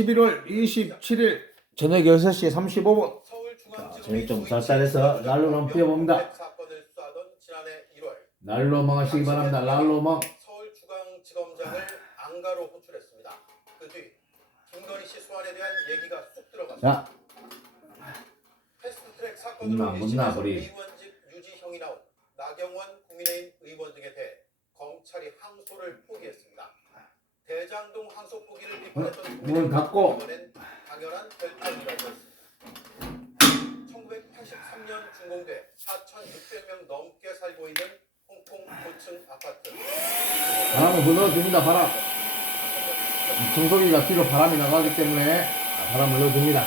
11월 27일 저녁 6시 35분. 저녁 좀 쌀쌀해서 난로만 피워봅니다. 난로망 하시기 바랍니다. 난로망. 서울중앙지검장을 안가로 호출했습니다. 그 뒤 김건희 씨 소환에 대한 얘기가 쑥 들어갔습니다. 패스트트랙 사건으로 1심에서 의원직 유지형이 나온 나경원 국민의힘 의원 등에 대해 검찰이 항소를 포기했습니다. 대장동 항소 포기를 비판했던 문 닫고 이번엔 당연한 결정이라고 했습니다. 1983년 준공돼 4,600명 넘게 살고 있는 홍콩 고층 아파트. 바람을 불러줍니다. 바람. 청소기가 뒤로 바람이 나가기 때문에 바람을 넣어줍니다.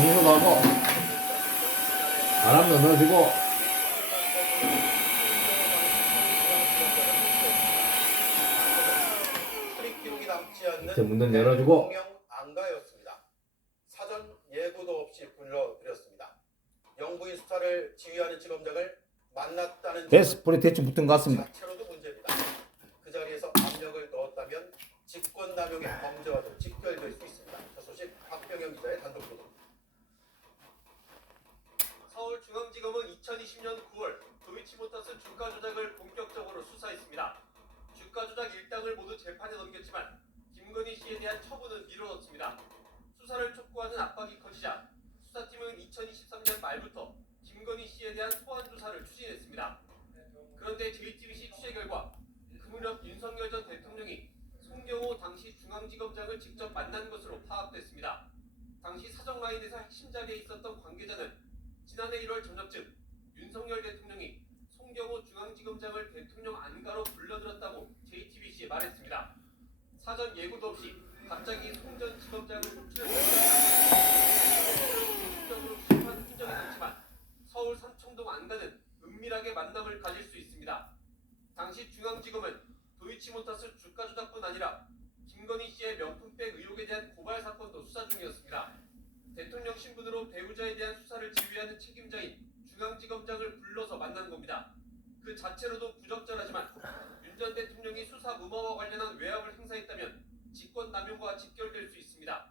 청소도 하고 바람도 넣어주고 이제 문도 열어주고 안가였습니다. 사전 예고도 없이 불러드렸습니다. 영부인 수사를 지휘하는 지검장을 만났다는 데스풀이 대충 붙은 것 같습니다. 자체로도 문제입니다. 그 자리에서 압력을 넣었다면 직권남용의 범죄와도 직결될 수 있습니다. 저 소식 박병영 기자의 단독 보도. 서울중앙지검은 2020년 9월 도이치모터스 주가 조작을 본격적으로 수사했습니다. 주가 조작 일당을 모두 재판에 넘겼지만 김건희 씨에 대한 처분은 미뤄졌습니다. 수사를 촉구하는 압박이 커지자 수사팀은 2023년 말부터 김건희 씨에 대한 소환 조사를 추진했습니다. 그런데 JTBC 취재 결과 그 무렵 윤석열 전 대통령이 송경호 당시 중앙지검장을 직접 만난 것으로 파악됐습니다. 당시 사정라인에서 핵심 자리에 있었던 관계자는 지난해 1월 저녁쯤 윤석열 대통령이 송경호 중앙지검장을 대통령 안가로 불러들었다고 JTBC에 말했습니다. 사전 예고도 없이 갑자기 송 전 지검장을 호출했습니다. 적으로 심한 흔적이 남지만 서울 삼청동 안가는 은밀하게 만남을 가질 수 있습니다. 당시 중앙지검은 도이치모터스 주가 조작뿐 아니라 김건희 씨의 명품백 의혹에 대한 고발 사건도 수사 중이었습니다. 대통령 신분으로 배우자에 대한 수사를 지휘하는 책임자인 중앙지검장을 불러서 만난 겁니다. 그 자체로도 부적절하지만 윤 전 대통령이 수사 무마와 관련한 외압을 행사했다면 직권남용과 직결될 수 있습니다.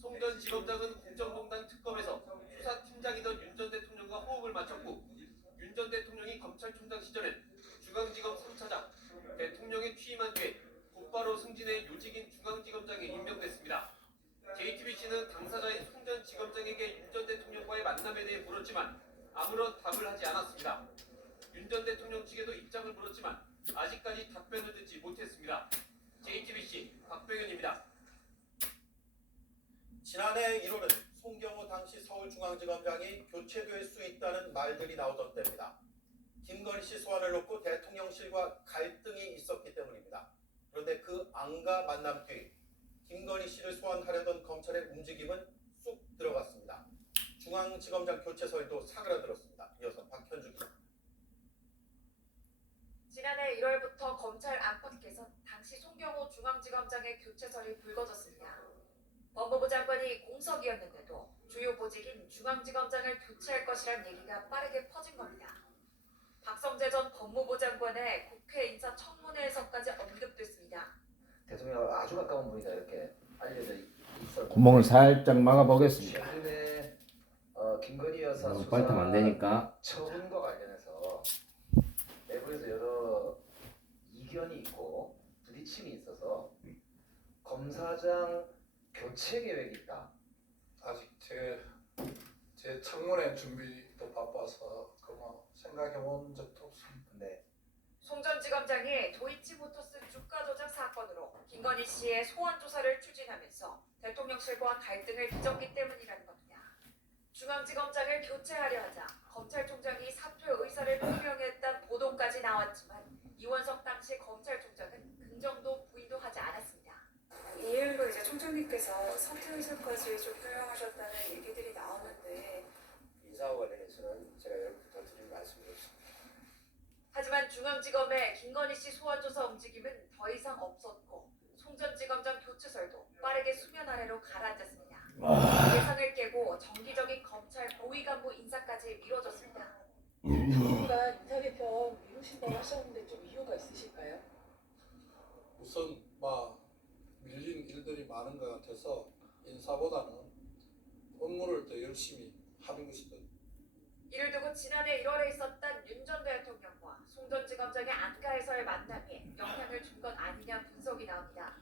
송 전 지검장은 국정농단 특검에서 수사팀장이던 윤 전 대통령과 호흡을 맞췄고 윤 전 대통령이 검찰총장 시절엔 중앙지검 3차장, 대통령에 취임한 뒤에 곧바로 승진해 요직인 중앙지검장에 임명됐습니다. JTBC는 당사자인 송 전 지검장에게 윤 전 대통령과의 만남에 대해 물었지만 아무런 답을 하지 않았습니다. 윤 전 대통령 측에도 입장을 물었지만 아직까지 답변을 듣지 못했습니다. JTBC 박병현입니다. 지난해 1월은 송경호 당시 서울중앙지검장이 교체될 수 있다는 말들이 나오던 때입니다. 김건희 씨 소환을 놓고 대통령실과 갈등이 있었기 때문입니다. 그런데 그 안가 만남 뒤 김건희 씨를 소환하려던 검찰의 움직임은 쑥 들어갔습니다. 중앙지검장 교체설도 사그라들었습니다. 이어서 박현주 기자. 지난해 1월부터 검찰 안팎에서 당시 송경호 중앙지검장의 교체설이 불거졌습니다. 법무부 장관이 공석이었는데도 주요 보직인 중앙지검장을 교체할 것이란 얘기가 빠르게 퍼진 겁니다. 박성재 전 법무부 장관의 국회 인사청문회에서까지 언급됐습니다. 대통령과 아주 가까운 분이다 이렇게 알려져 있었는데 구멍을 살짝 막아보겠습니다. 최근에 김건희 여사 너무 수사 빨리 타면 안 되니까. 처분과 관련해서 내부에서 여러 이견이 있고 부딪힘이 있어서 검사장 교체 계획이 있다. 아직 제 청문회 준비도 바빠서 그뭐 생각해본 적도 없습니다. 근데 송 전 지검장이 도이치모터스 주가 조작 사건으로 김건희 씨의 소환 조사를 추진하면서 대통령실과 갈등을 빚었기 때문이라는 겁니다. 중앙지검장을 교체하려 하자 검찰총장이 사퇴 의사를 표명했다는 보도까지 나왔지만 이원석 당시 검찰총장은 긍정도 부인도 하지 않았습니다. 이일로 이제 총장님께서 사퇴 의사까지 좀 표명하셨다는 얘기들이 나오는데 인사와 관련해서는 제가 여러분께 더 드릴 말씀이 없습니다. 하지만 중앙지검의 김건희 씨 소환 조사 움직임은 더 이상 없었고 송 전 지검장 교체설도 빠르게 수면 아래로 가라앉았습니다. 예상을 깨고 정기적인 검찰 고위 간부 인사까지 미뤄졌습니다. 누가 인사 개편 미루신다고 하셨는데 좀 이유가 있으실까요? 우선 막 밀린 일들이 많은 것 같아서 인사보다는 업무를 더 열심히 하는 것이 더 이를 두고 지난해 1월에 있었던 윤 전 대통령과 송 전 지검장의 안가에서의 만남이 영향을 준 것 아니냐 분석이 나옵니다.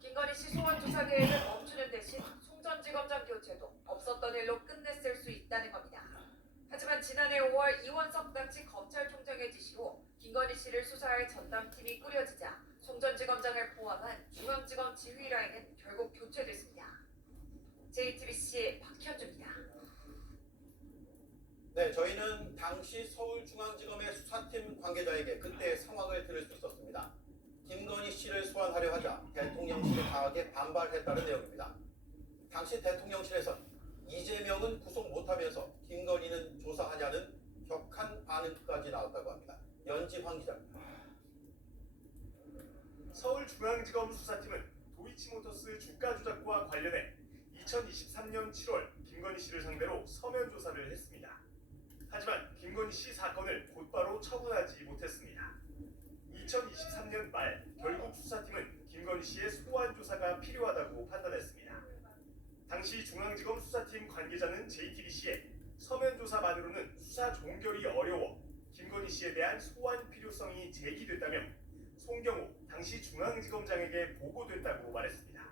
김건희 씨 소환 조사 계획을 멈추는 대신 송 전 지검장 교체도 없었던 일로 끝냈을 수 있다는 겁니다. 하지만 지난해 5월 이원석 당시 검찰총장의 지시로 김건희 씨를 수사할 전담팀이 꾸려지자 송 전 지검장을 포함한 중앙지검 지휘라인은 결국 교체됐습니다. JTBC 박현주입니다. 네, 저희는 당시 서울중앙지검의 수사팀 관계자에게 그때의 상황을 들을 수 있었습니다. 김건희 씨를 소환하려 하자 대통령실이 강하게 반발했다는 내용입니다. 당시 대통령실에선 이재명은 구속 못하면서 김건희는 조사하냐는 격한 반응까지 나왔다고 합니다. 연지환 기자입니다. 서울중앙지검 수사팀은 도이치모터스 주가 조작과 관련해 2023년 7월 김건희 씨를 상대로 서면 조사를 했습니다. 하지만 김건희 씨 사건을 곧바로 처분하지 못했습니다. 2023년 말 결국 수사팀은 김건희 씨의 소환 조사가 필요하다고 판단했습니다. 당시 중앙지검 수사팀 관계자는 JTBC에 서면 조사만으로는 수사 종결이 어려워 김건희 씨에 대한 소환 필요성이 제기됐다며 송경호 당시 중앙지검장에게 보고됐다고 말했습니다.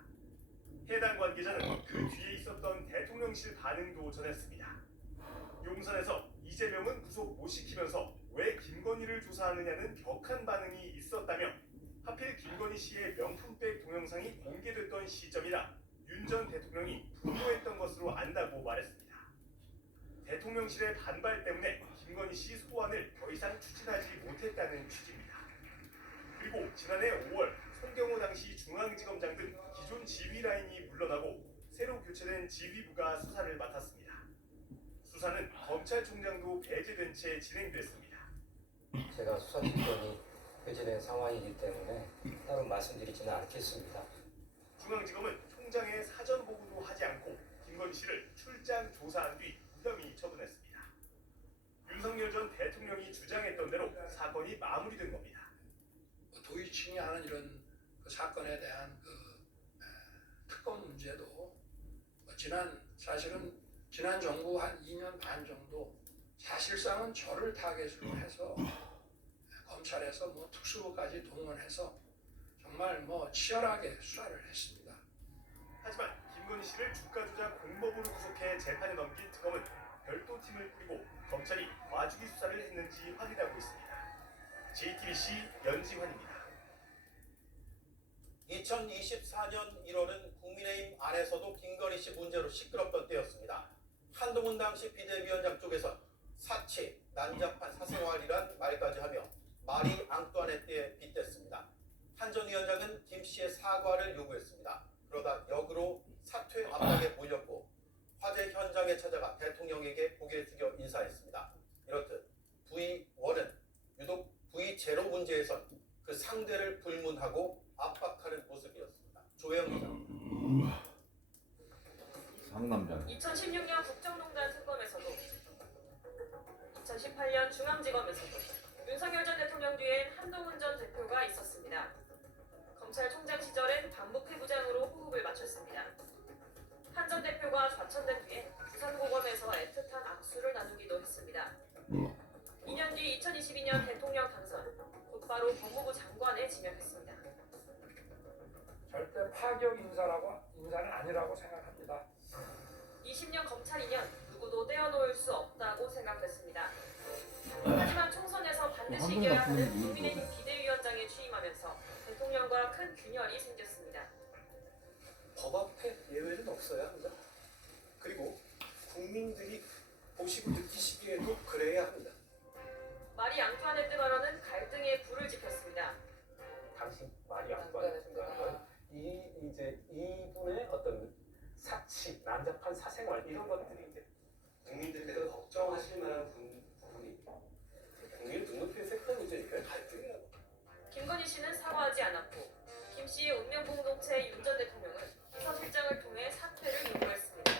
해당 관계자는 그 뒤에 있었던 대통령실 반응도 전했습니다. 용산에서 이재명은 구속 못 시키면서 왜 김건희를 조사하느냐는 격한 반응이 있었다며 하필 김건희 씨의 명품백 동영상이 공개됐던 시점이라 윤 전 대통령이 분노했던 것으로 안다고 말했습니다. 대통령실의 반발 때문에 김건희 씨 소환을 더 이상 추진하지 못했다는 취지입니다. 그리고 지난해 5월 송경호 당시 중앙지검장 등 기존 지휘라인이 물러나고 새로 교체된 지휘부가 수사를 맡았습니다. 수사는 검찰총장도 배제된 채 진행됐습니다. 제가 수사팀장이 배제된 상황이기 때문에 따로 말씀드리지는 않겠습니다. 중앙지검은 총장의 사전 보고도 하지 않고 김건희 씨를 출장 조사한 뒤 무혐의 처분했습니다. 윤석열 전 대통령이 주장했던 대로 사건이 마무리된 겁니다. 도이칭이 하는 이런 그 사건에 대한 특검 문제도 사실은 지난 정부 한 2년 반 정도 사실상은 저를 타겟으로 해서 검찰에서 특수부까지 동원해서 정말 치열하게 수사를 했습니다. 하지만 김건희 씨를 주가 조작 공범으로 구속해 재판에 넘긴 특검은 별도 팀을 꾸리고 검찰이 과주기 수사를 했는지 확인하고 있습니다. JTBC 연지환입니다. 2024년 1월은 국민의힘 안에서도 김건희 씨 문제로 시끄럽던 때였습니다. 한동훈 당시 비대위원장 쪽에선 사치, 난잡한 사생활이란 말까지 하며 마리 앙뚜아네트에 빗댔습니다. 한 전 위원장은 김 씨의 사과를 요구했습니다. 그러다 역으로 사퇴 압박에 몰렸고 화재 현장에 찾아가 대통령에게 고개 숙여 인사했습니다. 이렇듯 V1은 유독 V0 문제에선 그 상대를 불문하고 압박하는 모습이었습니다. 조영 기자. 상남자. 2016년 국정농단 특검에서도 2018년 중앙지검에서도 윤석열 전 대통령 뒤엔 한동훈 전 대표가 있었습니다. 검찰총장 시절엔 반부패부장으로 호흡을 맞췄습니다. 한 전 대표가 좌천된 뒤엔 부산고검에서 애틋한 악수를 나누기도 했습니다. 2년 뒤 2022년 대통령 당선, 곧바로 법무부 장관에 지명했습니다. 절대 파격 인사는 아니라고 생각합니다. 20년 검찰 2년 누구도 떼어놓을 수 없다고 생각했습니다. 하지만 총선에서 반드시 이겨야 하는 국민의힘 비대위원장에 취임하면서 대통령과 큰 균열이 생겼습니다. 법 앞에 예외는 없어야 합니다. 그리고 국민들이 보시고 느끼시기에도 그래야 합니다. 마리 앙투아네트 발언은 갈등에 불을 지폈습니다. 당시 마리 앙투아네트가 이분의 어떤 사치, 난잡한 사생활 이런 것들이 이제 국민들께서 걱정하실 만한 부분이 국민 등록표 세컨 문제니까요. 갈등이라고. 김건희 씨는 사과하지 않았고 김 씨의 운명 공동체 윤 전 대통령은 비서실장을 통해 사퇴를 요구했습니다.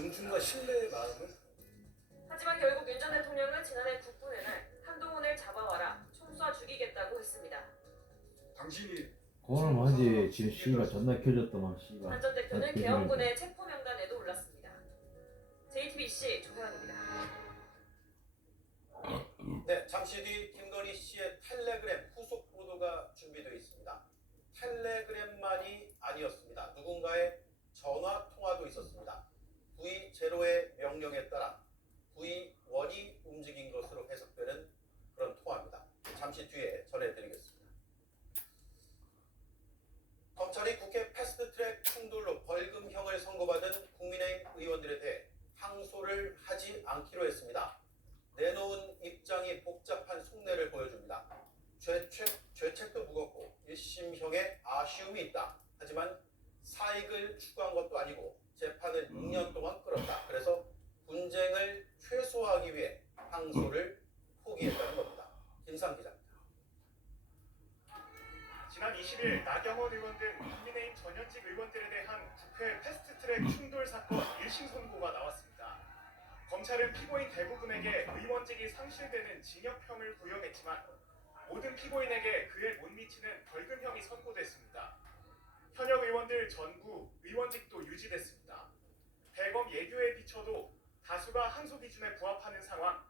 존중과 신뢰의 마음을 하지만 결국 윤 전 대통령은 지난해 국군의 날 한동훈을 잡아와라, 총 쏴 죽이겠다고 했습니다. 당신이 그거는 뭐지 지금 씨가 존나 켜졌더만 씨가. 한 전 대표는 계엄군의 체포 명단에도 올랐습니다. JTBC 조혜원입니다. 네, 잠시 뒤 김건희 씨의 텔레그램 후속 보도가 준비되어 있습니다. 텔레그램만이 아니었습니다. 누군가의 전화 통화도 있었습니다. V0의 명령에 따라 V1이 움직인 것으로 해석되는 그런 통화입니다. 잠시 뒤에 전해드리겠습니다. 검찰이 국회 패스트트랙 충돌로 벌금형을 선고받은 국민의힘 의원들에 대해 항소를 하지 않기로 했습니다. 내놓은 입장이 복잡한 속내를 보여줍니다. 죄책도 무겁고 1심형에 아쉬움이 있다. 하지만 사익을 추구한 것도 아니고 재판을 6년 동안 끌었다. 그래서 분쟁을 최소화하기 위해 항소를 포기했다는 겁니다. 김상 기자입니다. 지난 20일 나경원 의원 등 국민의힘 전현직 의원들에 대한 국회 패스트트랙 충돌 사건 1심 선고가 나왔습니다. 검찰은 피고인 대부분에게 의원직이 상실되는 징역형을 구형했지만 모든 피고인에게 그에 못 미치는 벌금형이 선고됐습니다. 현역 의원들 전부 의원직도 유지됐습니다. 대검 예규에 비춰도 다수가 항소 기준에 부합하는 상황.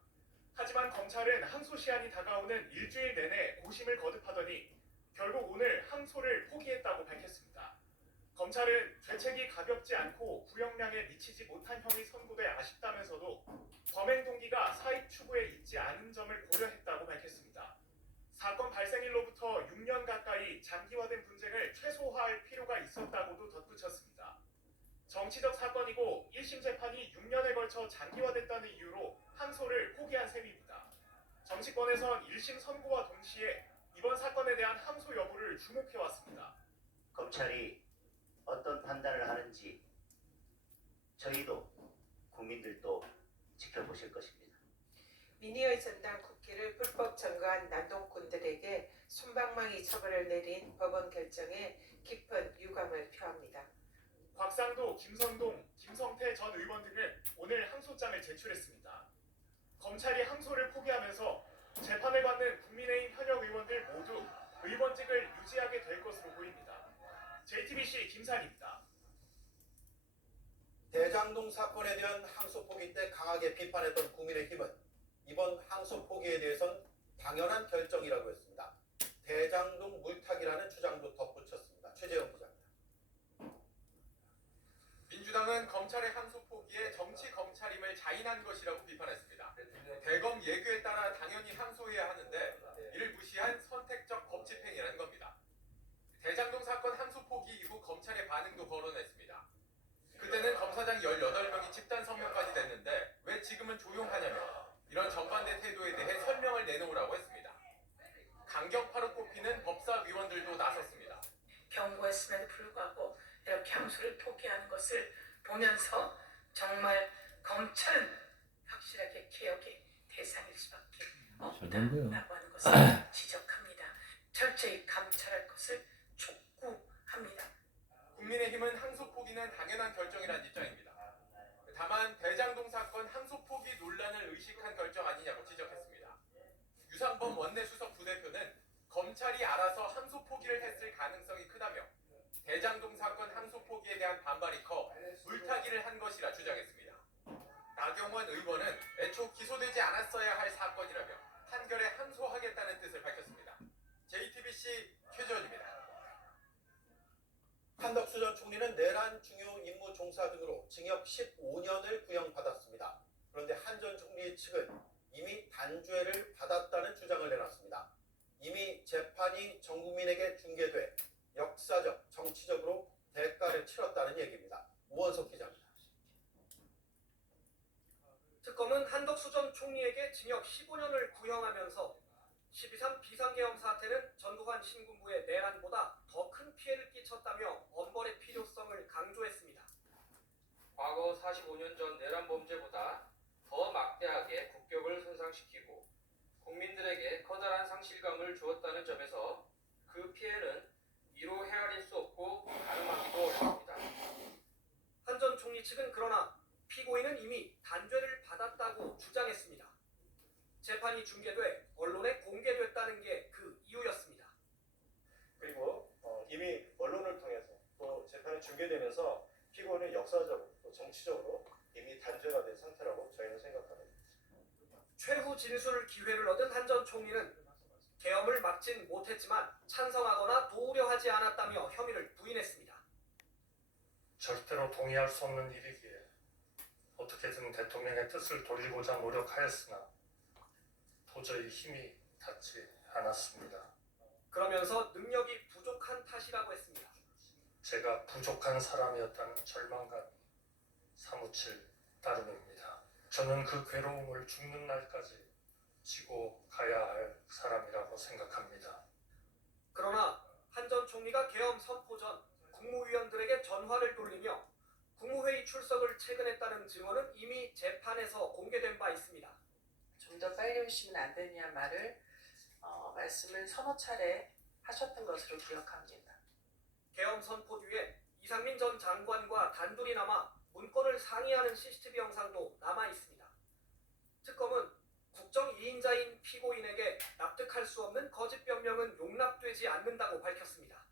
하지만 검찰은 항소 시한이 다가오는 일주일 내내 고심을 거듭하더니 결국 오늘 항소를 포기했다고 밝혔습니다. 검찰은 죄책이 가볍지 않고 구형량에 미치지 못한 형이 선고돼 아쉽다면서도 범행 동기가 사익 추구에 있지 않은 점을 고려했다고 밝혔습니다. 사건 발생일로부터 6년 가까이 장기화된 분쟁을 최소화할 필요가 있었다고도 덧붙였습니다. 정치적 사건이고 1심 재판이 6년에 걸쳐 장기화됐다는 이유로 항소를 포기한 셈입니다. 정치권에선 1심 선고와 동시에 이번 사건에 대한 항소 여부를 주목해왔습니다. 검찰이 어떤 판단을 하는지 저희도 국민들도 지켜보실 것입니다. 민의의 전당 국기를 불법 점거한 난동꾼들에게 솜방망이 처벌을 내린 법원 결정에 깊은 유감을 표합니다. 곽상도, 김선동, 김성태 전 의원 등은 오늘 항소장을 제출했습니다. 검찰이 항소를 포기하면서 재판을 받는 국민의힘 현역 의원들 모두 의원직을 유지하게 될 것으로 보입니다. JTBC 김산입니다. 대장동 사건에 대한 항소 포기 때 강하게 비판했던 국민의힘은 이번 항소 포기에 대해선 당연한 결정이라고 했습니다. 대장동 물타기라는 주장도 덧붙였습니다. 최재형 기자입니다. 민주당은 검찰의 항소 포기에 정치 검찰임을 자인한 것이라고 비판했습니다. 대검 예규에 따라 당연히 항소해야 하는데 이를 무시한 선택적 법집행이라는 겁니다. 대장동 사건 항소 포기 이후 검찰의 반응도 거론했습니다. 그때는 검사장 18명이 집단 성명까지 냈는데 왜 지금은 조용하냐며 이런 정반대 태도에 대해 설명을 내놓으라고 했습니다. 강경파로 꼽히는 법사위원들도 나섰습니다. 경고했음에도 불구하고 이렇게 항소를 포기하는 것을 보면서 정말 검찰은 확실하게 개혁의 대상일 수밖에 없다라고 하는 것을 지적합니다. 철저히 감찰할 것을 촉구합니다. 국민의힘은 항소 포기는 당연한 결정이라는 입장입니다. 다만 대장동 사건 항소 포기 논란을 의식한 결정 아니냐고 지적했습니다. 유상범 원내수석 부대표는 검찰이 알아서 항소 포기를 했을 가능성이 크다며 대장동 사건 항소 포기에 대한 반발이 커 물타기를 한 것이라 주장했습니다. 나경원 의원은 애초 기소되지 않았어야 할 사건이라며 판결에 항소하겠다는 뜻을 밝혔습니다. JTBC 최재원입니다. 한덕수 전 총리는 내란 중요 임무 종사 등으로 징역 15년을 구형받았습니다. 그런데 한 전 총리 측은 이미 단죄를 받았다는 주장을 내놨습니다. 이미 재판이 전 국민에게 중계돼 역사적, 정치적으로 대가를 치렀다는 얘기입니다. 우원석 기자입니다. 특검은 한덕수 전 총리에게 징역 15년을 구형하면서 12.3 비상계엄 사태는 전두환 신군부의 내란보다 더 큰 피해를 끼쳤다며 엄벌의 필요성을 강조했습니다. 과거 45년 전 내란 범죄보다 더 막대하게 국격을 손상시키고 국민들에게 커다란 상실감을 주었다는 점에서 그 피해는 이로 헤아릴 수 없고 가늠하기도 어렵습니다. 한 전 총리 측은 그러나 피고 재판이 중계돼 언론에 공개됐다는 게 그 이유였습니다. 그리고 이미 언론을 통해서 또 재판이 중계되면서 피고인은 역사적으로 또 정치적으로 이미 단죄가 된 상태라고 저희는 생각합니다. 최후 진술 기회를 얻은 한 전 총리는 계엄을 막진 못했지만 찬성하거나 도우려하지 않았다며 혐의를 부인했습니다. 절대로 동의할 수 없는 일이기에 어떻게든 대통령의 뜻을 돌리고자 노력하였으나 도저히 힘이 닿지 않았습니다. 그러면서 능력이 부족한 탓이라고 했습니다. 제가 부족한 사람이었다는 절망감이 사무칠 따름입니다. 저는 그 괴로움을 죽는 날까지 지고 가야 할 사람이라고 생각합니다. 그러나 한 전 총리가 계엄 선포 전 국무위원들에게 전화를 돌리며 국무회의 출석을 채근했다는 증언은 이미 재판에서 공개된 바 있습니다. 좀 더 빨리 오시면 안 되냐 말씀을 서너 차례 하셨던 것으로 기억합니다. 계엄 선포 뒤에 이상민 전 장관과 단둘이 남아 문건을 상의하는 CCTV 영상도 남아 있습니다. 특검은 국정 2인자인 피고인에게 납득할 수 없는 거짓 변명은 용납되지 않는다고 밝혔습니다.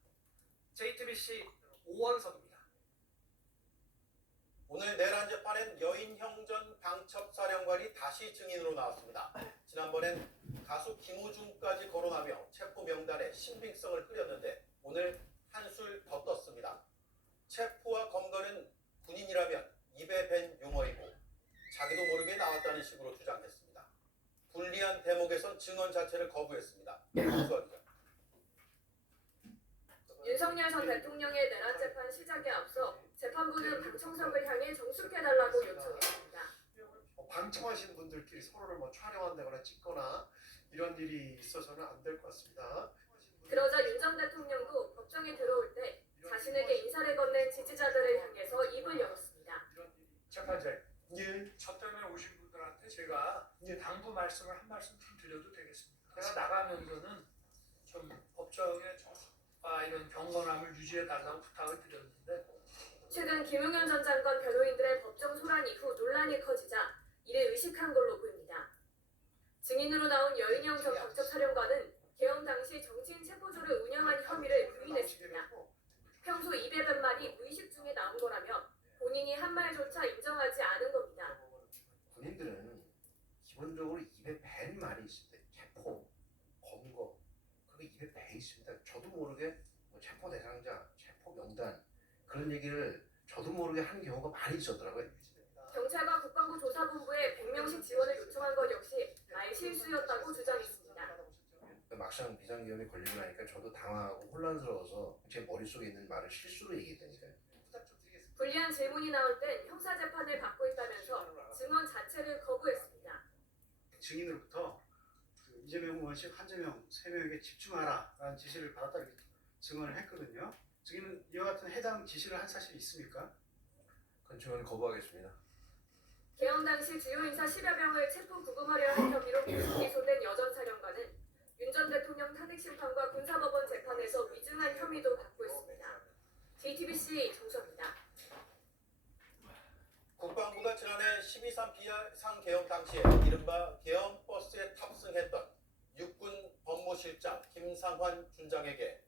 JTBC 오원석입니다. 오늘 내란 재판엔 여인형 전 방첩사령관이 다시 증인으로 나왔습니다. 지난번엔 가수 김우중까지 거론하며 체포 명단의 신빙성을 흐렸는데 오늘 한술 더 떴습니다. 체포와 검거는 군인이라면 입에 밴 용어이고 자기도 모르게 나왔다는 식으로 주장했습니다. 불리한 대목에선 증언 자체를 거부했습니다. 윤석열 전 대통령의 내란 재판 시작에 앞서 재판부는 방청석을 향해 정숙해달라고 요청했습니다. 방청하신 분들끼리 서로를 촬영한다거나 찍거나 이런 일이 있어서는 안 될 것 같습니다. 그러자 윤 전 대통령도 법정에 들어올 때 자신에게 인사를 건넨 지지자들을 향해서 입을 열었습니다. 재판장, 저 때문에 오신 분들한테 제가 당부 말씀을 한 말씀 좀 드려도 되겠습니까? 제가 나가면서는 좀 법정의 정숙과 이런 경건함을 유지해 달라고 부탁을 드렸는데 최근 김용현 전 장관 변호인들의 법정 소란 이후 논란이 커지자 이를 의식한 걸로 보입니다. 증인으로 나온 여인형 전 방첩사령관은 계엄 당시 정치인 체포조를 운영한 혐의를 부인했습니다. 평소 입에 밴 말이 무의식 중에 나온 거라며 본인이 한 말조차 인정하지 않은 겁니다. 군인들은 기본적으로 입에 밴 말이 있을 때 체포, 검거 그게 입에 배 있습니다. 저도 모르게 체포 대상자, 체포 명단 그런 얘기를 저도 모르게 한 경우가 많이 있었더라고요. 경찰과 국방부 조사본부에 100명씩 지원을 요청한 것 역시 말 실수였다고 주장했습니다. 막상 비상계엄이 걸리고 나니까 저도 당황하고 혼란스러워서 제 머릿속에 있는 말을 실수로 얘기했다니까요. 불리한 질문이 나올 땐 형사재판을 받고 있다면서 증언 자체를 거부했습니다. 증인으로부터 이재명 의원식 한재명 3명에게 집중하라라는 지시를 받았다 이렇게 증언을 했거든요. 증인은 이와 같은 해당 지시를 한 사실이 있습니까? 그건 증언 거부하겠습니다. 계엄 당시 주요 인사 10여 명을 체포 구금하려 한 혐의로 기소된 여전 사령관은 윤 전 대통령 탄핵심판과 군사법원 재판에서 위증한 혐의도 받고 있습니다. JTBC 정수입니다. 국방부가 지난해 12.3 비상 계엄 당시에 이른바 계엄 버스에 탑승했던 육군 법무실장 김상환 준장에게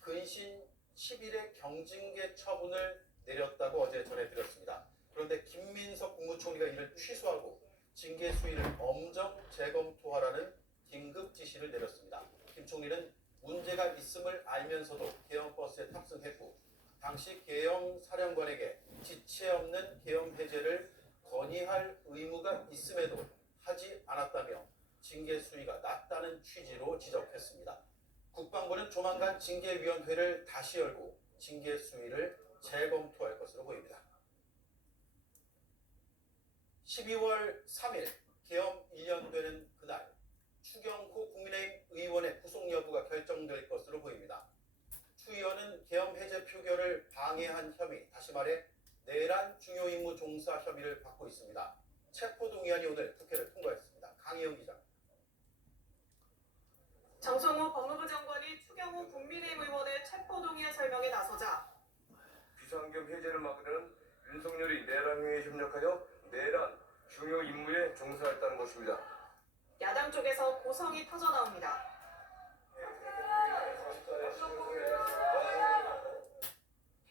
근신 10일의 경징계 처분을 내렸다고 어제 전해드렸습니다. 그런데 김민석 국무총리가 이를 취소하고 징계 수위를 엄정 재검토하라는 긴급 지시를 내렸습니다. 김 총리는 문제가 있음을 알면서도 계엄 버스에 탑승했고 당시 계엄 사령관에게 지체 없는 계엄 해제를 건의할 의무가 있음에도 하지 않았다며 징계 수위가 낮다는 취지로 지적했습니다. 국방부는 조만간 징계위원회를 다시 열고 징계 수위를 재검토할 것으로 보입니다. 12월 3일 계엄 1년 되는 그날 추경호 국민의힘 의원의 구속 여부가 결정될 것으로 보입니다. 추 의원은 계엄 해제 표결을 방해한 혐의, 다시 말해 내란 중요 임무 종사 혐의를 받고 있습니다. 체포 동의안이 오늘 국회를 통과했습니다. 강희영 기자. 정성호 법무부 장관이 추경호 국민의힘 의원의 체포 동의안 설명에 나서자 비상계엄 해제를 막으려는 윤석열이 내란에 협력하여 내란 중요 임무에 종사했다는 것입니다. 야당 쪽에서 고성이 터져나옵니다.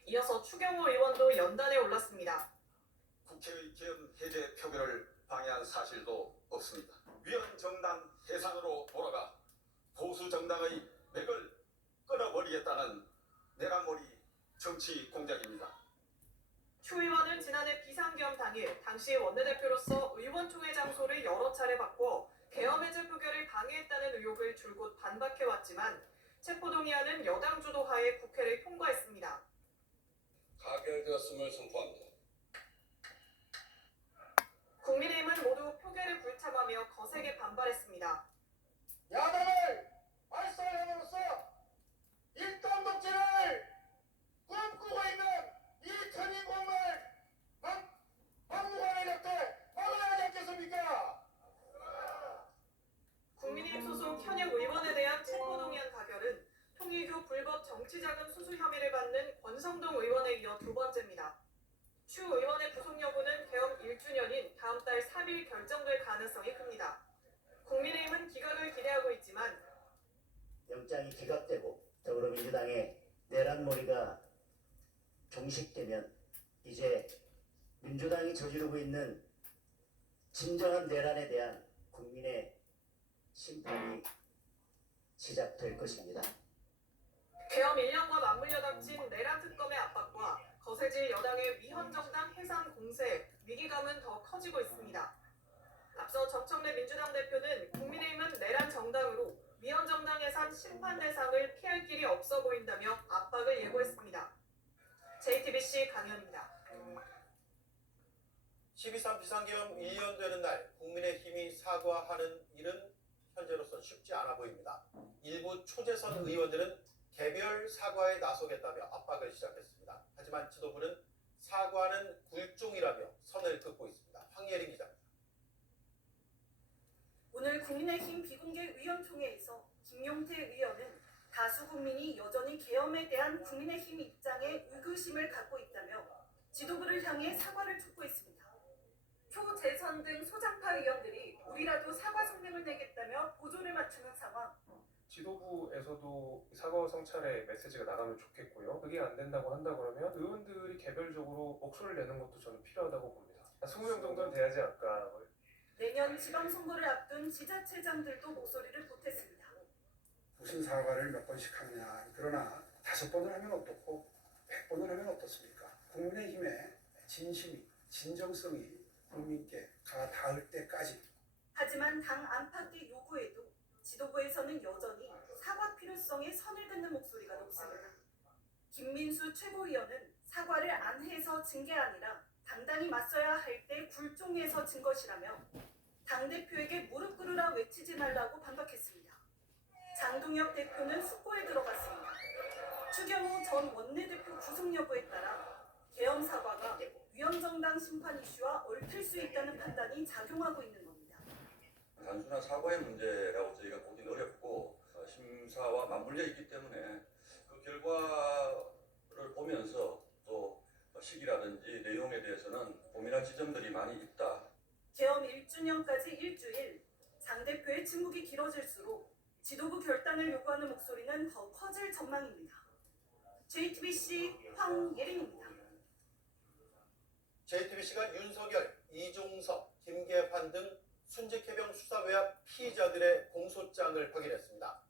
이어서 추경호 의원도 연단에 올랐습니다. 국회의 계엄 해제 표결을 방해한 사실도 없습니다. 위헌 정당 해산으로 돌아가 보수 정당의 맥을 끊어버리겠다는 내란몰이 정치 공작입니다. 추 의원은 지난해 비상계엄 당일 당시 원내대표로서 의원총회 장소를 여러 차례 바꿔 계엄 해제 표결을 방해했다는 의혹을 줄곧 반박해왔지만 체포동의안은 여당 주도하에 국회를 통과했습니다. 가결되었음을 선포합니다. 국민의힘은 모두 표결을 불참하며 거세게 반발했습니다. 야당을 발사함으로써 일당 독재를 꿈꾸고 있는 이 천인공을 막무가내 작대 막아야 하지 않겠습니까? 국민의힘 소속 현역 의원에 대한 체포동의안 가결은 통일교 불법 정치자금 수수 혐의를 받는 권성동 의원에 이어 두 번째입니다. 추 의원의 구속 여부는 계엄 1주년인 다음 달 3일 결정될 가능성이 큽니다. 국민의힘은 기각을 기대하고 있지만 영장이 기각되고 더불어민주당의 내란몰이가 종식되면 이제 민주당이 저지르고 있는 진정한 내란에 대한 국민의 심판이 시작될 것입니다. 계엄 1년과 맞물려 닥친 내란 특검의 압박과 거세질 여당의 위헌정당 해산 공세, 위기감은 더 커지고 있습니다. 앞서 정청래 민주당 대표는 국민의힘은 내란 정당으로 위헌정당 해산 심판 대상을 피할 길이 없어 보인다며 압박을 예고했습니다. JTBC 강현입니다. 12.3 비상계엄 1년 되는 날 국민의힘이 사과하는 일은 현재로선 쉽지 않아 보입니다. 일부 초재선 의원들은 개별 사과에 나서겠다며 압박을 시작했습니다. 하지만 지도부는 사과는 굴종이라며 선을 긋고 있습니다. 황예린 기자입니다. 오늘 국민의힘 비공개 의원총회에서 김용태 의원은 다수 국민이 여전히 계엄에 대한 국민의힘 입장에 의구심을 갖고 있다며 지도부를 향해 사과를 촉구했습니다. 초재선 등 소장파 의원들이 우리라도 사과 성명을 내겠다며 보조를 맞추는 상황. 지도부에서도 사과 성찰의 메시지가 나가면 좋겠고요. 그게 안 된다고 한다 그러면 의원들이 개별적으로 목소리를 내는 것도 저는 필요하다고 봅니다. 20명 정도는 돼야지 않을까. 내년 지방선거를 앞둔 지자체장들도 목소리를 보탰습니다. 무슨 사과를 몇 번씩 하느냐. 그러나 5번을 하면 어떻고 100번을 하면 어떻습니까? 국민의힘의 진심이, 진정성이 국민께 가 닿을 때까지. 하지만 당 안팎의 요구에도 지도부에서는 여전히 사과 필요성에 선을 긋는 목소리가 높습니다. 김민수 최고위원은 사과를 안 해서 진 게 아니라 당당히 맞서야 할 때 굴종해서 진 것이라며 당대표에게 무릎 꿇으라 외치지 말라고 반박했습니다. 장동혁 대표는 숙고에 들어갔습니다. 추경호 전 원내대표 구속 여부에 따라 계엄 사과가 위헌정당 심판 이슈와 얽힐 수 있다는 판단이 작용하고 있는 겁니다. 단순한 사과의 문제라고 저희가 보기는 어렵고 심사와 맞물려 있기 때문에 그 결과를 보면서 또 시기라든지 내용에 대해서는 고민할 지점들이 많이 있다. 계엄 1주년까지 일주일, 장 대표의 침묵이 길어질수록 지도부 결단을 요구하는 목소리는 더 커질 전망입니다. JTBC 황예린입니다. JTBC가 윤석열, 이종석, 김계환 등 순직해병 수사 외압 피의자들의 공소장을 확인했습니다.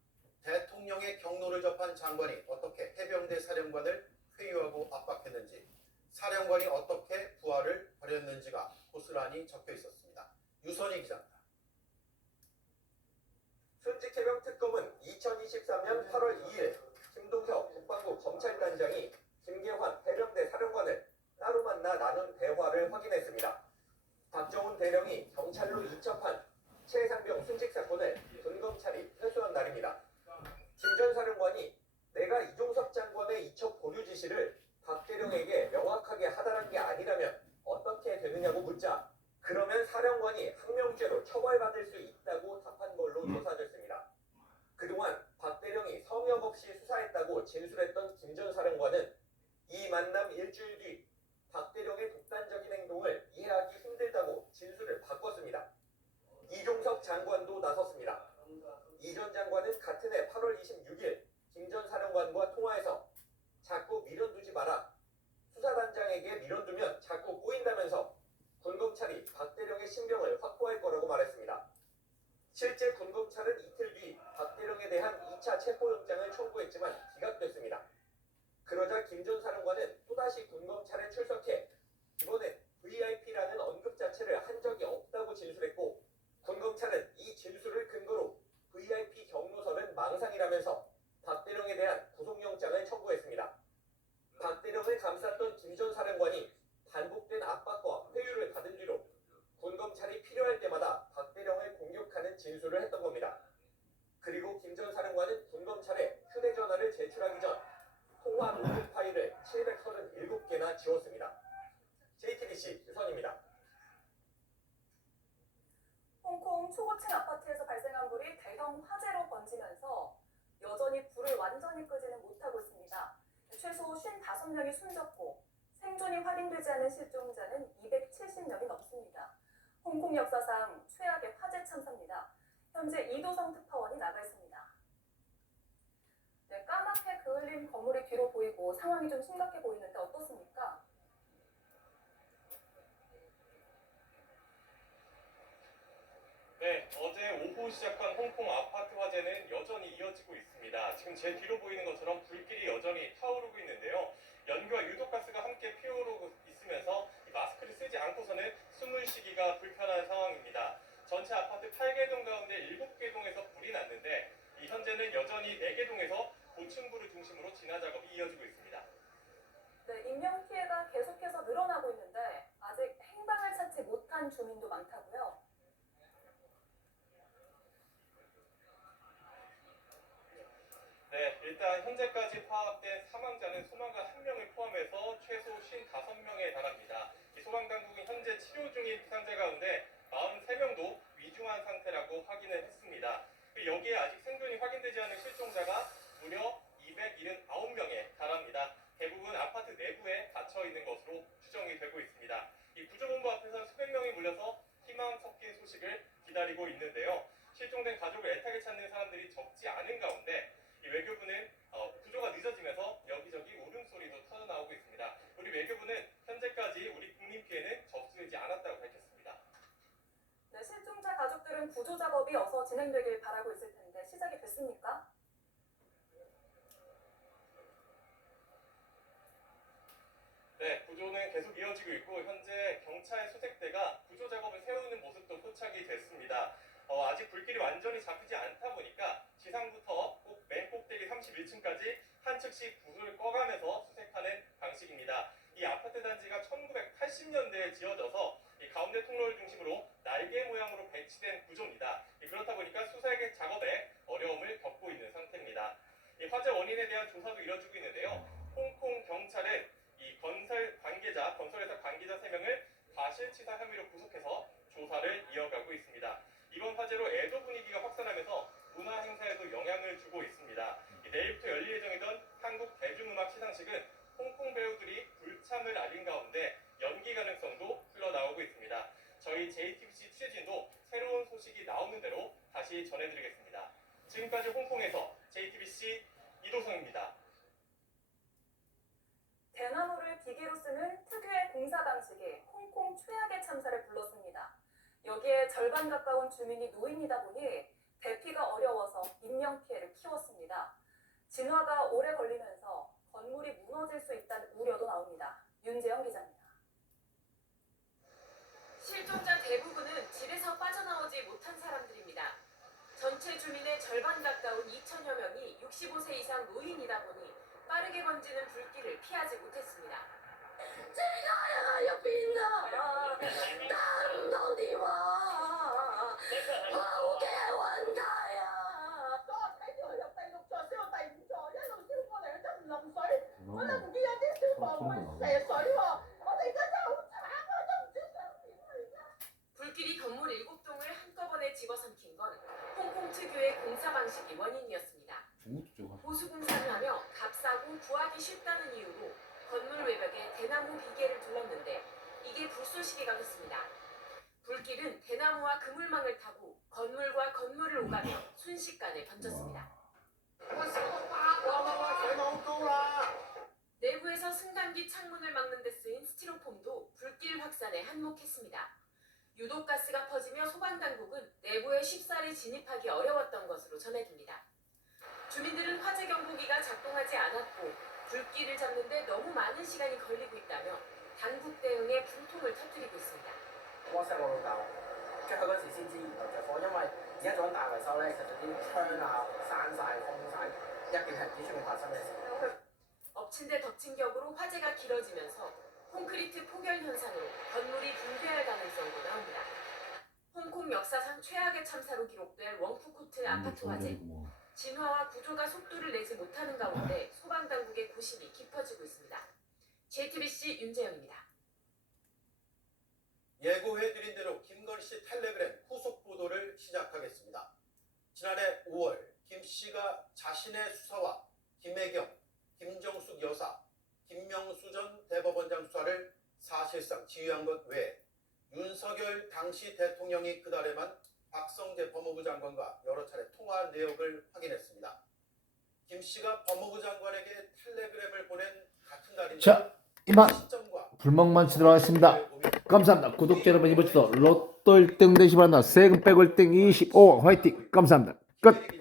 대통령의 경로를 접한 장관이 어떻게 해병대 사령관을 회유하고 압박했는지, 사령관이 어떻게 부하를 버렸는지가 고스란히 적혀 있었습니다. 유선희 기자입니다. 순직해병 특검은 2023년 8월 2일 김동혁 국방부 검찰단장이 김계환 해병대 사령관을 따로 만나 나눈 대화를 확인했습니다. 박정훈 대령이 경찰로 이첩한 최상병 순직 사건을 군검찰이 회수한 날입니다. 김 전 사령관이 내가 이종석 장관의 이첩 보류 지시를 박 대령에게 명확하게 하달한 게 아니라면 어떻게 되느냐고 묻자 그러면 사령관이 항명죄로 처벌받을 수 있다고 답한 걸로 조사됐습니다. 그동안 박 대령이 성역 없이 수사했다고 진술했던 김 전 사령관은 이 만남 일주일 뒤 박 대령의 독단적인 행동을 이해하기 힘들다고 진술을 바꿨습니다. 이종석 장관도 나서 진술했고 군검찰은 이 진술을 근거로 VIP 경로선은 망상이라면서 박대령에 대한 구속영장을 청구했습니다. 박대령을 감쌌던 김 전 사령관이 반복된 압박과 회유를 받은 뒤로 군검찰이 필요할 때마다 박대령을 공격하는 진술을 했던 겁니다. 그리고 김 전 사령관은 군검찰에 휴대전화를 제출하기 전 통화 녹음 파일을 737개나 지웠습니다. JTBC 유선입니다. 홍콩 초고층 아파트에서 발생한 불이 대형 화재로 번지면서 여전히 불을 완전히 끄지는 못하고 있습니다. 최소 55명이 숨졌고 생존이 확인되지 않은 실종자는 270명이 넘습니다. 홍콩 역사상 최악의 화재 참사입니다. 현재 이도성 특파원이 나가 있습니다. 네, 까맣게 그을린 건물이 뒤로 보이고 상황이 좀 심각해 보이는데 어떻습니까? 네, 어제 오후 시작한 홍콩 아파트 화재는 여전히 이어지고 있습니다. 지금 제 뒤로 보이는 것처럼 불길이 여전히 타오르고 있는데요. 연기와 유독가스가 함께 피어오르고 있으면서 이 마스크를 쓰지 않고서는 숨을 쉬기가 불편한 상황입니다. 전체 아파트 8개 동 가운데 7개 동에서 불이 났는데 현재는 여전히 4개 동에서 고층부를 중심으로 진화 작업이 이어지고 있습니다. 네, 인명 피해가 계속해서 늘어나고 있는데 아직 행방을 찾지 못한 주민도 많다고요. 네, 일단 현재까지 파악된 사망자는 소방관 1명을 포함해서 최소 55명에 달합니다. 이 소방당국은 현재 치료 중인 부상자 가운데 43명도 위중한 상태라고 확인을 했습니다. 여기에 아직 생존이 확인되지 않은 실종자가 무려 279명에 달합니다. 대부분 아파트 내부에 갇혀 있는 것으로 추정이 되고 있습니다. 이 구조본부 앞에서 수백 명이 몰려서 희망 섞인 소식을 기다리고 있는데요. 실종된 가족을 애타게 찾는 사람들이 적지 않은 가운데 이 외교부는 구조가 늦어지면서 여기저기 울음소리도 터져나오고 있습니다. 우리 외교부는 현재까지 우리 국민 피해는 접수되지 않았다고 밝혔습니다. 네, 실종자 가족들은 구조 작업이 어서 진행되길 바라고 있을 텐데 시작이 됐습니까? 네, 구조는 계속 이어지고 있고 현재 경찰 수색대가 구조 작업을 세우는 모습도 포착이 됐습니다. 아직 불길이 완전히 잡히지 않다 보니까 지상부터 맨 꼭대기 31층까지 한 층씩 불을 꺼가면서 수색하는 방식입니다. 이 아파트 단지가 1980년대에 지어져서 이 가운데 통로를 중심으로 날개 모양으로 배치된 구조입니다. 그렇다 보니까 수색 작업에 어려움을 겪고 있는 상태입니다. 이 화재 원인에 대한 조사도 이뤄지고 있는데요. 홍콩 경찰은 이 건설회사 관계자 3명을 과실치사 혐의로 구속해서 조사를 이어가고 있습니다. 이번 화재로 애도 분위기가 확산하면서 문화 행사에도 영향을 주고 있습니다. 내일부터 열릴 예정이던 한국 대중음악 시상식은 홍콩 배우들이 불참을 알린 가운데 연기 가능성도 흘러나오고 있습니다. 저희 JTBC 취재진도 새로운 소식이 나오는 대로 다시 전해드리겠습니다. 지금까지 홍콩에서 JTBC 이도성입니다. 대나무를 비계로 쓰는 특유의 공사 방식이 홍콩 최악의 참사를 불렀습니다. 여기에 절반 가까운 주민이 노인이다 보니 대피가 어려워서 인명피해를 키웠습니다. 진화가 오래 걸리면서 건물이 무너질 수 있다는 우려도 나옵니다. 윤재영 기자입니다. 실종자 대부분은 집에서 빠져나오지 못한 사람들입니다. 전체 주민의 절반 가까운 2천여 명이 65세 이상 노인이다 보니 빠르게 번지는 불길을 피하지 못했습니다. 불길이 건물 7동을 한꺼번에 집어삼킨 건 홍콩 특유의 공사 방식이 원인이었습니다. 보수공사를 하며 값싸고 구하기 쉽다는 이유로 건물 외벽에 대나무 비계를 둘렀는데 이게 불쏘시개가 됐습니다. 불길은 대나무와 그물망을 타고 건물과 건물을 오가며 순식간에 번졌습니다. 내부에서 승강기 창문을 막는 데 쓰인 스티로폼도 불길 확산에 한몫했습니다. 유독가스가 퍼지며 소방당국은 내부에 쉽사리 진입하기 어려웠던 것으로 전해집니다. 주민들은 화재 경보기가 작동하지 않았고 불길을 잡는 데 너무 많은 시간이 걸리고 있다며 당국 대응에 분통을 터뜨리고 있습니다. 最後嗰時先知原來着火，因為而家做緊大維修咧，其實啲窗啊閂晒、封晒，一定係唔知出面發生咩事。 엎친 데 덮친 격으로 화재가 길어지면서 콘크리트 폭열 현상으로 건물이 붕괴할 가능성도 나옵니다. 홍콩 역사상 최악의 참사로 기록된 웡푸코트 아파트 화재. 진화와 구조가 속도를 내지 못하는 가운데 소방당국의 고심이 깊어지고 있습니다. JTBC 윤재영입니다. 예고해드린 대로 김건희 씨 텔레그램 후속 보도를 시작하겠습니다. 지난해 5월 김 씨가 자신의 수사와 김혜경, 김정숙 여사, 김명수 전 대법원장 수사를 사실상 지휘한 것 외에 윤석열 당시 대통령이 그달에만 박성재 법무부 장관과 여러 차례 통화한 내역을 확인했습니다. 김 씨가 법무부 장관에게 텔레그램을 보낸 같은 날인데 자, 이만 시점과 불멍만 치도록 하겠습니다. 감사합니다. 구독자 여러분 이번 주도 로또 1등 되시 바란다. 세금 빼고 1등 25억 화이팅. 감사합니다. 끝.